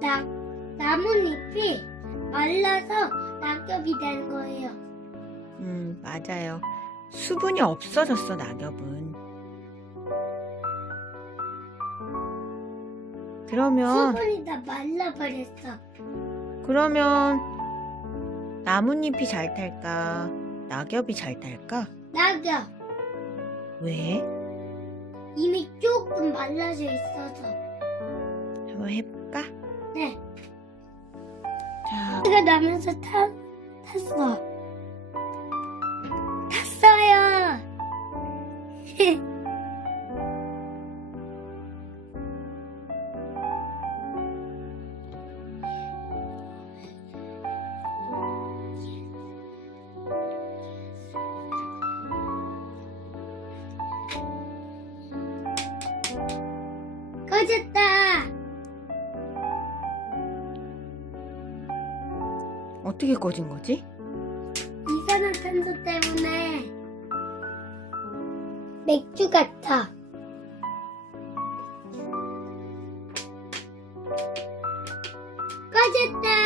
나, 나뭇잎이 말라서 낙엽이 된 거예요. 음, 맞아요. 수분이 없어졌어, 낙엽은. 그러면, 수분이 다 말라버렸어. 그러면, 나뭇잎이 잘 탈까? 낙엽이 잘 탈까? 낙엽. 왜? 이미 조금 말라져 있어서. 한번 해볼까? 네. 자, 소리가 나면서 타, 탔어. 탔어요. 꺼졌다. 어떻게 꺼진 거지? 이산화탄소 때문에 맥주 같아. 꺼졌다.